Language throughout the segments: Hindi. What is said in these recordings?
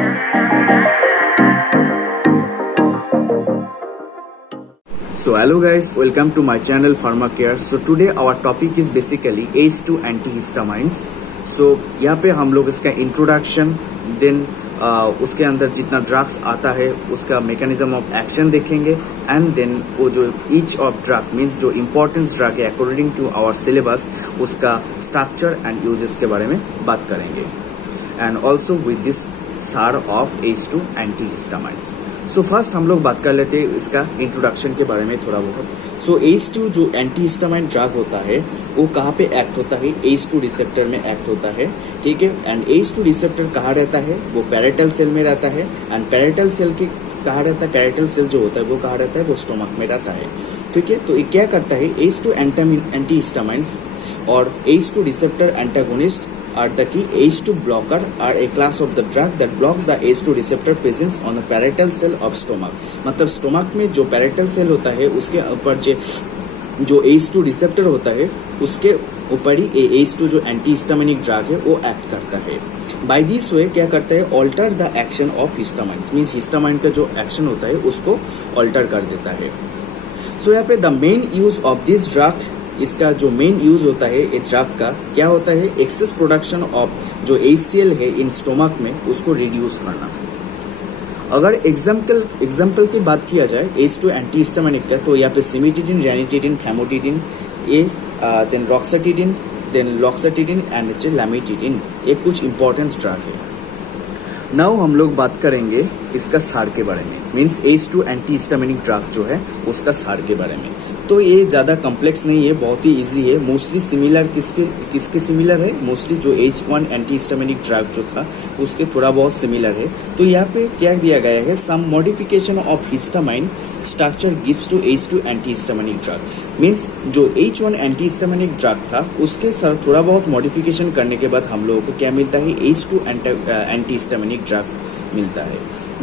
So hello guys, welcome to my channel PharmaCare. So today our topic is basically H2 antihistamines. So यहाँ पे हम लोग इसका इंट्रोडक्शन, देन उसके अंदर जितना ड्रग्स आता है उसका मैकेनिज्म ऑफ एक्शन देखेंगे, एंड देन वो जो ईच ऑफ ड्रग मीन्स जो इम्पोर्टेंस ड्रग है अकॉर्डिंग टू आवर सिलेबस उसका स्ट्रक्चर एंड यूजेस के बारे में बात करेंगे, एंड ऑल्सो विद दिस सार of H2 antihistamines. So first हम लोग बात कर लेते हैं इसका इंट्रोडक्शन के बारे में थोड़ा बहुत. सो H2 जो एंटीहिस्टामाइन ड्रग होता है वो कहाँ पे एक्ट होता है? H2 रिसेप्टर में एक्ट होता है, ठीक है. एंड H2 रिसेप्टर कहाँ रहता है? वो पैरेटल सेल में रहता है. एंड पैरेटल सेल के कहाँ रहता है? पैरेटल सेल जो होता है वो कहाँ रहता है? वो स्टोमक में रहता है, ठीक है. तो ये क्या करता है? H2 एंटीहिस्टामाइन्स और H2 receptor antagonist are the key. H2 blocker are a class of the drug that blocks the H2 receptor presence on the parietal cell of stomach. मतलब स्टोमक में जो पैरेटल सेल होता है उसके ऊपर जो H2 रिसेप्टर होता है उसके ऊपर ही H2 जो एंटीहिस्टामिनिक ड्रग है वो एक्ट करता है. बाय दिस वे क्या करता है? Alter the action of histamines, means histamine का जो एक्शन होता है उसको ऑल्टर कर देता है. सो यहाँ पे the main use of this drug, इसका जो मेन यूज होता है ये ड्रग का क्या होता है? एक्सेस प्रोडक्शन ऑफ जो HCl है इन स्टोमक में उसको रिड्यूस करना. अगर एग्जाम्पल की बात किया जाए H2 एंटीहिस्टामाइनिक का, तो यहाँ पे सिमिटिडिन, रैनिटिडिन, फैमोटिडिन, ये देन रॉक्साटिडिन, देन लॉक्साटिडिन एंड लैमिटिडिन, ये कुछ इंपॉर्टेंट ड्रग है. नाउ हम लोग बात करेंगे इसका सार के बारे में, मीन्स H2 एंटीहिस्टामिनिक ड्रग जो है उसका सार के बारे में. तो ये ज़्यादा कॉम्प्लेक्स नहीं है, बहुत ही इजी है. मोस्टली सिमिलर किसके सिमिलर है? मोस्टली जो H1 एंटीहिस्टामिनिक ड्रग जो था उसके थोड़ा बहुत सिमिलर है. तो यहाँ पे क्या दिया गया है? Some modification of histamine structure gives to H2 antihistaminic drug. Means जो H1 एंटीहिस्टामिनिक ड्रग था उसके सर थोड़ा बहुत मॉडिफिकेशन करने के बाद हम लोगों को क्या मिलता है? H2 एंटीहिस्टामिनिक ड्रग मिलता है.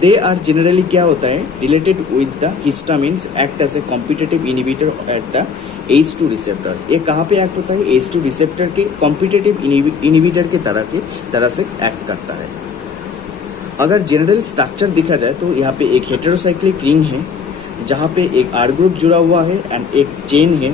दे आर जनरली क्या होता है? Related with the histamines, act as a competitive inhibitor at the H2 receptor. ये कहाँ पे एक्ट होता है? H2 रिसेप्टर के कॉम्पिटिटिव इनिबिटर के तरह से एक्ट करता है. अगर जनरल स्ट्रक्चर देखा जाए तो यहाँ पे एक हेटेरोसाइक्लिक रिंग है जहाँ पे एक R ग्रुप जुड़ा हुआ है, एंड एक चेन है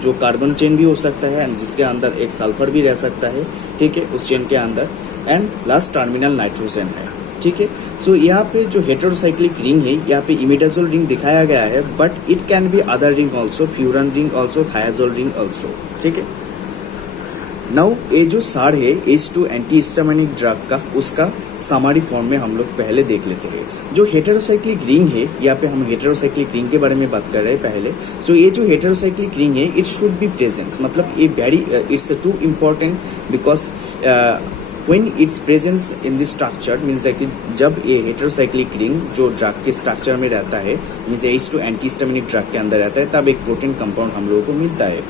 जो कार्बन चेन भी हो सकता है एंड जिसके अंदर एक सल्फर भी रह सकता है, ठीक है, उस चेन के अंदर, एंड लास्ट टर्मिनल नाइट्रोजन है, ठीक है. सो यहाँ पे जो हेटेरोसाइक्लिक रिंग है यहाँ पे इमिडाजोल रिंग दिखाया गया है, but it can be other ring also, furan ring also, थायाजोल ring also, ठीक है. नाउ ये जो सार है H2 एंटीहिस्टामिनिक ड्रग का, उसका सामारी फॉर्म में हम लोग पहले देख लेते हैं. जो हेटेरोसाइक्लिक रिंग है, यहाँ पे हम हेटेरोसाइक्लिक रिंग के बारे में बात कर रहे हैं पहले. तो ये जो हेटेरोसाइक्लिक रिंग है इट शुड बी प्रेजेंस, मतलब ये very its too important because when its presence in this structure means that जब ये हेटेरोसाइक्लिक रिंग जो ड्रग के स्ट्रक्चर में रहता है, मीन्स H2 एंटीहिस्टामिनिक ड्रग के अंदर रहता है, तब एक प्रोटीन कंपाउंड हम लोगों को मिलता है.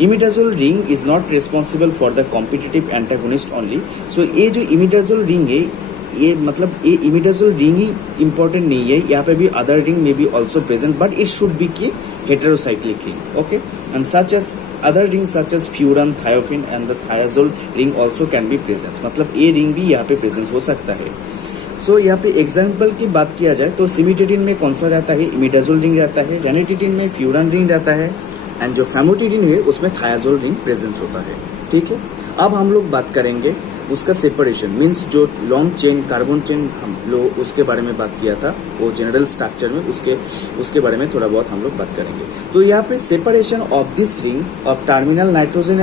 Imidazole ring is not responsible for the competitive antagonist only. So ये जो इमिडाजोल रिंग है ये मतलब ये इमिडाजोल रिंग ही इम्पोर्टेंट नहीं है, यहाँ पे भी अदर रिंग में be also present, but it should be की heteroscyclic ring, okay, and such as other rings such as furan, thiophene and the thiazole ring also can be present. मतलब ये रिंग भी यहाँ पे प्रेजेंस हो सकता है. सो यहाँ पे एग्जाम्पल की बात किया जाए तो सिमिटिडिन में कौन सा रहता है? इमिडाजोल रिंग रहता है. रेनिटिडिन में फ्यूरन रिंग रहता है, एंड जो फैमोटिडिन है उसमें थायाजोल रिंग प्रेजेंस होता है, ठीक है. अब हम लोग बात करेंगे उसका सेपरेशन, मीन्स जो लॉन्ग चेन कार्बन चेन हम लोग उसके बारे में बात किया था, वो जनरल स्ट्रक्चर में उसके बारे में थोड़ा बहुत हम लोग बात करेंगे. तो यहाँ पे separation of this ring of terminal nitrogen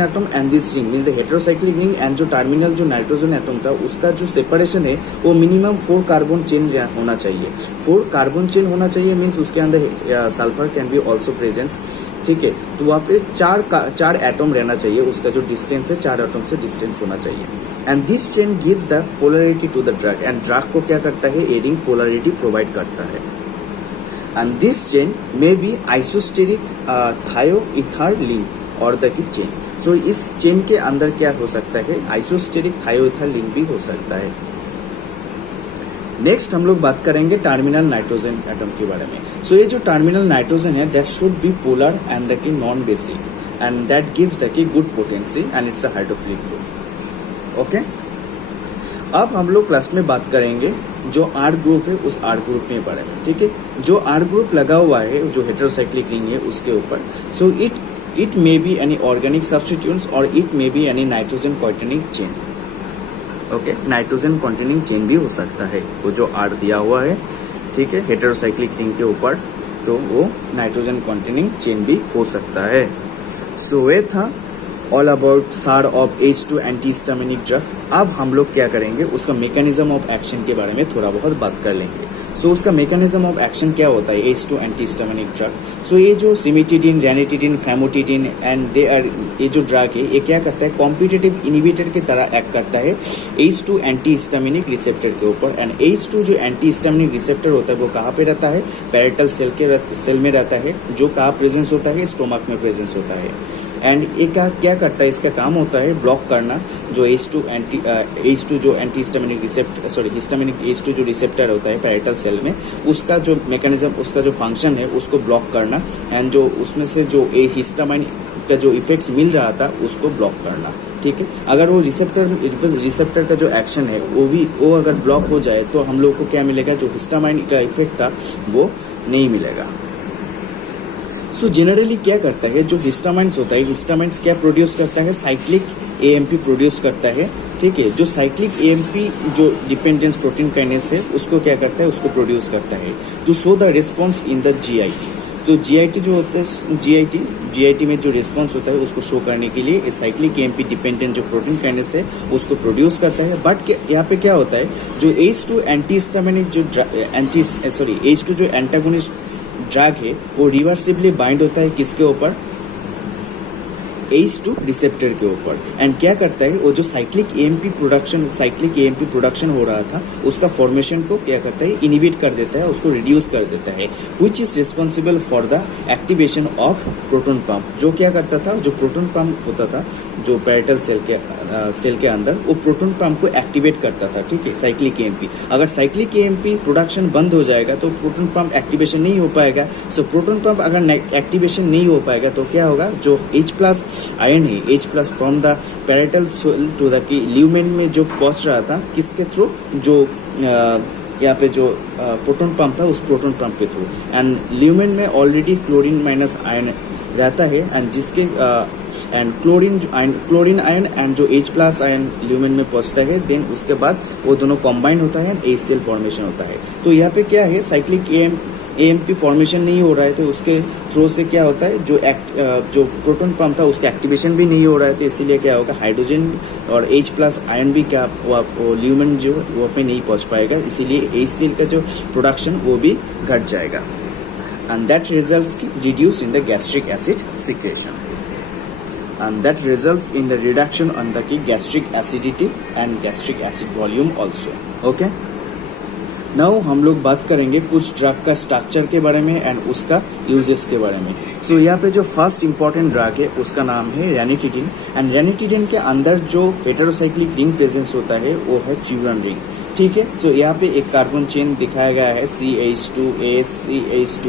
atom and this ring means the heterocyclic ring, and जो टर्मिनल जो नाइट्रोजन एटम था उसका जो सेपरेशन है वो मिनिमम 4 कार्बन चेन होना चाहिए. 4 कार्बन चेन होना चाहिए मीन्स उसके अंदर sulphur can be also presence, ठीक है. तो वहाँ पे 4 एटम रहना चाहिए, उसका जो डिस्टेंस है 4 एटम से डिस्टेंस होना चाहिए. And this chain gives the polarity to the drug, and drug को क्या करता है? ये रिंग पोलरिटी प्रोवाइड करता है. And this chain may be isosteric thioether link और द की चेन. सो इस चेन के अंदर क्या हो सकता है? आइसोस्टेरिक थायोईथर लिंक भी हो सकता है. नेक्स्ट हम लोग बात करेंगे टर्मिनल नाइट्रोजन एटम के बारे में. सो ये जो टर्मिनल नाइट्रोजन है that should be polar and the key non basic, and that gives the key good potency and it's a hydrophilic group, okay. अब हम लोग क्लास में बात करेंगे जो आर ग्रुप है उस आर ग्रुप में बारे में, ठीक है। जो आर ग्रुप लगा हुआ है जो हेटेरोसाइक्लिक रिंग है उसके ऊपर, so it may be any organic substituents और it may be any nitrogen containing chain. Okay, nitrogen containing chain भी हो सकता है वो जो आर दिया हुआ है, ठीक है, हेटेरोसाइक्लिक रिंग के ऊपर, तो वो नाइट्रोजन कंटेनिंग चेन भी हो सकता है। सो ये था ऑल अबाउट सार ऑफ H2 एंटीहिस्टामिनिक ड्रग। अब हम लोग क्या करेंगे, उसका मैकेनिज्म ऑफ एक्शन के बारे में थोड़ा बहुत बात कर लेंगे। सो उसका मैकेनिज्म ऑफ एक्शन क्या होता है H2 एंटीहिस्टामिनिक ड्रग। सो ये जो सिमिटिडिन, रैनिटिडिन, फैमोटिडिन एंड दे आर, ये जो ड्रग है ये क्या करता है, कॉम्पिटिटिव इनिबिटर की तरह एक्ट करता है H2 एंटीहिस्टामिनिक रिसेप्टर के ऊपर। एंड H2 जो एंटीहिस्टामिनिक रिसेप्टर होता है वो कहाँ पे रहता है, पैरेटल सेल में रहता है, जो कहाँ प्रेजेंस होता है, स्टोमक में प्रेजेंस होता है। एंड ये क्या करता है, इसका काम होता है ब्लॉक करना जो H2 जो एंटीहिस्टामिनिक हिस्टामिनिक H2 जो रिसेप्टर होता है पैरेटल सेल में, उसका जो मैकेनिज्म, उसका जो फंक्शन है उसको ब्लॉक करना, एंड जो उसमें से जो हिस्टामाइन का जो इफेक्ट्स मिल रहा था उसको ब्लॉक करना, ठीक है। अगर वो रिसेप्टर का जो एक्शन है वो अगर ब्लॉक हो जाए तो हम लोग को क्या मिलेगा, जो हिस्टामाइन का इफेक्ट था वो नहीं मिलेगा। सो जनरली क्या करता है, जो हिस्टामाइन्स होता है, हिस्टामाइन्स क्या प्रोड्यूस करता है, साइक्लिक AMP प्रोड्यूस करता है, ठीक है। जो साइक्लिक AMP जो डिपेंडेंस प्रोटीन काइनेस है उसको क्या करता है, उसको प्रोड्यूस करता है to show the response in the GIT। तो GIT जो होता है, GIT में जो रिस्पॉन्स होता है उसको शो करने के लिए साइक्लिक AMP डिपेंडेंट जो प्रोटीन काइनेस है उसको प्रोड्यूस करता है। बट यहाँ पे क्या होता है, जो H2 एंटीहिस्टामिनिक जो H2 जो एंटागोनिस्ट ड्रग है वो रिवर्सिबली बाइंड होता है किसके ऊपर, H2 रिसेप्टर के ऊपर। एंड क्या करता है, वो जो साइक्लिक AMP प्रोडक्शन हो रहा था उसका फॉर्मेशन को क्या करता है, इनिबिट कर देता है, उसको रिड्यूस कर देता है, which is responsible for the activation of proton pump. जो क्या करता था, जो प्रोटोन पंप होता था जो पैरेटल सेल के अंदर, वो प्रोटोन पंप को एक्टिवेट करता था, ठीक है, साइक्लिक AMP। अगर साइक्लिक AMP प्रोडक्शन बंद हो जाएगा तो प्रोटोन पंप एक्टिवेशन नहीं हो पाएगा। सो प्रोटोन पंप अगर एक्टिवेशन नहीं हो पाएगा तो क्या होगा, जो H+ आयन है, H+ from the parietal cell to the lumen में जो पहुंच रहा था, किसके थ्रू, जो यहाँ पे जो प्रोटोन पंप था उस प्रोटोन पंप के थ्रू। एंड ल्यूमेन में ऑलरेडी क्लोरीन माइनस आयन रहता है, एंड जिसके एंड क्लोरीन आयन एंड जो H+ आयन ल्यूमेन में पहुंचता है, देन उसके बाद वो दोनों कॉम्बाइन होता है, HCl फॉर्मेशन होता है। तो यहाँ पे क्या है, साइक्लिक AMP फॉर्मेशन नहीं हो रहा है तो उसके थ्रू से क्या होता है, जो प्रोटोन पंप था उसका एक्टिवेशन भी नहीं हो रहा है, तो इसीलिए क्या होगा, हाइड्रोजन और H+ आयन भी क्या वो ल्यूमेन जो वो पे नहीं पहुंच पाएगा, इसीलिए HCl का जो प्रोडक्शन वो भी घट जाएगा। And that results reduce in the gastric acid secretion, and that results in the reduction on the gastric acidity and gastric acid volume also. Okay, now हम लोग बात करेंगे कुछ ड्रग का स्ट्रक्चर के बारे में एंड उसका यूजेस के बारे में। सो यहाँ पे जो फर्स्ट इंपॉर्टेंट ड्रग है उसका नाम है रैनिटिडिन, एंड रैनिटिडिन के अंदर जो हेटेरोसाइक्लिक रिंग प्रेजेंस होता है वो है फ्यूरन रिंग, ठीक है। सो यहाँ पे एक कार्बन चेन दिखाया गया है CH2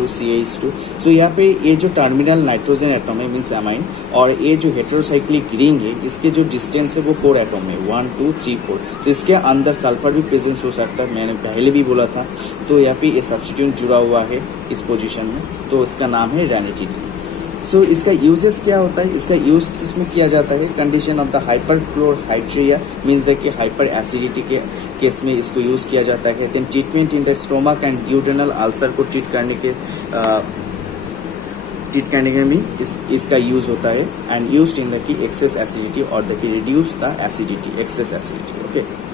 CH2। सो यहाँ पे ये जो टर्मिनल नाइट्रोजन एटम है मीन्स अमाइन, और ये जो हेटेरोसाइक्लिक रिंग है इसके जो डिस्टेंस है वो 4 एटम है, 1 2 3 4। तो इसके अंदर सल्फर भी प्रेजेंस हो सकता है, मैंने पहले भी बोला था। तो यहाँ पे ये सब्स्टिट्यूएंट जुड़ा हुआ है इस पोजिशन में, तो इसका नाम है रैनिटिडिन। सो इसका यूजेस क्या होता है, इसका यूज किसमें किया जाता है, condition of the hyperchlorhydria means the hyper acidity के केस में इसको यूज किया जाता है। Then treatment in the stomach and duodenal ulcer को ट्रीट करने में इसका यूज होता है, and used in the excess acidity और the reduce the acidity, excess acidity. Okay,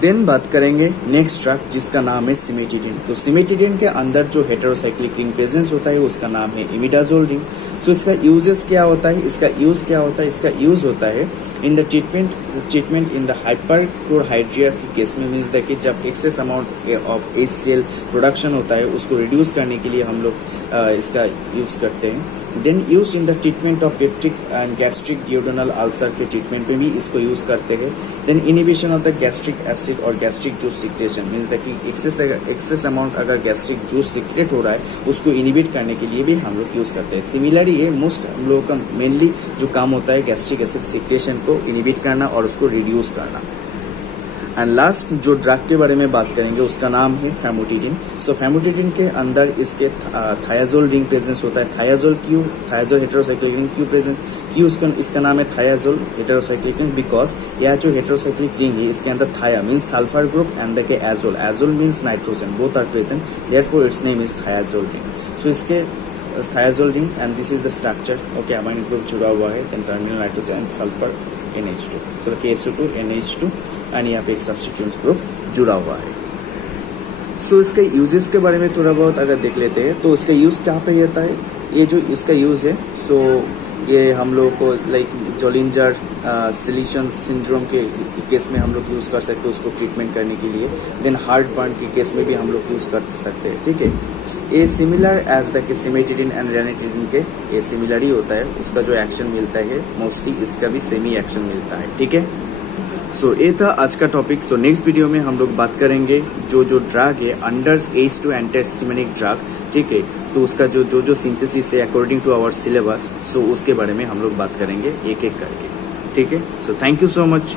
then बात करेंगे नेक्स्ट ड्रग जिसका नाम है सिमेटिडिन। तो सिमेटिडिन के अंदर जो हेटेरोसाइक्लिक रिंग प्रेजेंस होता है उसका नाम है इमिडाजोल रिंग। तो इसका यूजेस क्या होता है, इसका यूज होता है in the treatment in the hyperchlorhydria के केस में, मीन्स दैट जब excess amount of HCl production होता है उसको रिड्यूस करने के लिए हम लोग इसका यूज करते हैं। Then use in the treatment of peptic and gastric duodenal ulcer के ट्रीटमेंट में भी इसको यूज करते हैं। Then inhibition of the gastric acid और gastric juice secretion, means that excess amount अगर गैस्ट्रिक जूस सिक्रेट हो रहा है उसको इनिबिट करने के लिए भी हम लोग यूज करते हैं। सिमिलरली ये मोस्ट हम लोगों का मेनली जो काम होता है गैस्ट्रिक एसिड सिक्रेशन को इनिबिट करना और उसको रिड्यूस करना। एंड लास्ट जो ड्रग के बारे में बात करेंगे उसका नाम है फैमोटिडिन। सो फैमोटिडिन के अंदर इसके थायाजोल रिंग प्रेजेंस होता है। थायाजोल क्यों, थायाजोल हेटेरोसाइक्लिक रिंग क्यों प्रेजेंस, क्यों इसका नाम है थायाजोल हेटेरोसाइक्लिक रिंग, बिकॉज यह जो हेटेरोसाइक्लिक रिंग है इसके अंदर thia means sulphur group and देखिए azole, azole means nitrogen, both are present, therefore its name is thiazole ring. So इसके thiazole ring and this is the structure, okay, amino group जुड़ा हुआ है, then terminal nitrogen and sulphur NH2, so KSO2 NH2 and यहाँ पे एक सब्स्टिट्यूएंट्स ग्रुप जुड़ा हुआ है। सो इसके यूजेस के बारे में थोड़ा बहुत अगर देख लेते हैं तो इसका यूज क्या पे रहता है, ये जो इसका यूज है, सो ये हम लोग को लाइक जोलिंजर सिलिशन सिंड्रोम के केस में हम लोग यूज कर सकते हैं उसको ट्रीटमेंट करने के लिए, देन हार्ट बर्न के केस में भी हम लोग यूज कर सकते हैं, ठीक है। ये similar as the cimetidine and ranitidine के ये सिमिलर ही होता है, उसका जो एक्शन मिलता है मोस्टली इसका भी सेम ही एक्शन मिलता है, ठीक है। सो ये था आज का टॉपिक। सो नेक्स्ट वीडियो में हम लोग बात करेंगे जो ड्रग है अंडर ACE2 एंटीहिस्टामिनिक ड्रग, ठीक है, तो उसका जो सिंथेसिस है अकॉर्डिंग टू आवर सिलेबस, सो उसके बारे में हम लोग बात करेंगे एक एक करके, ठीक है। So thank you so much.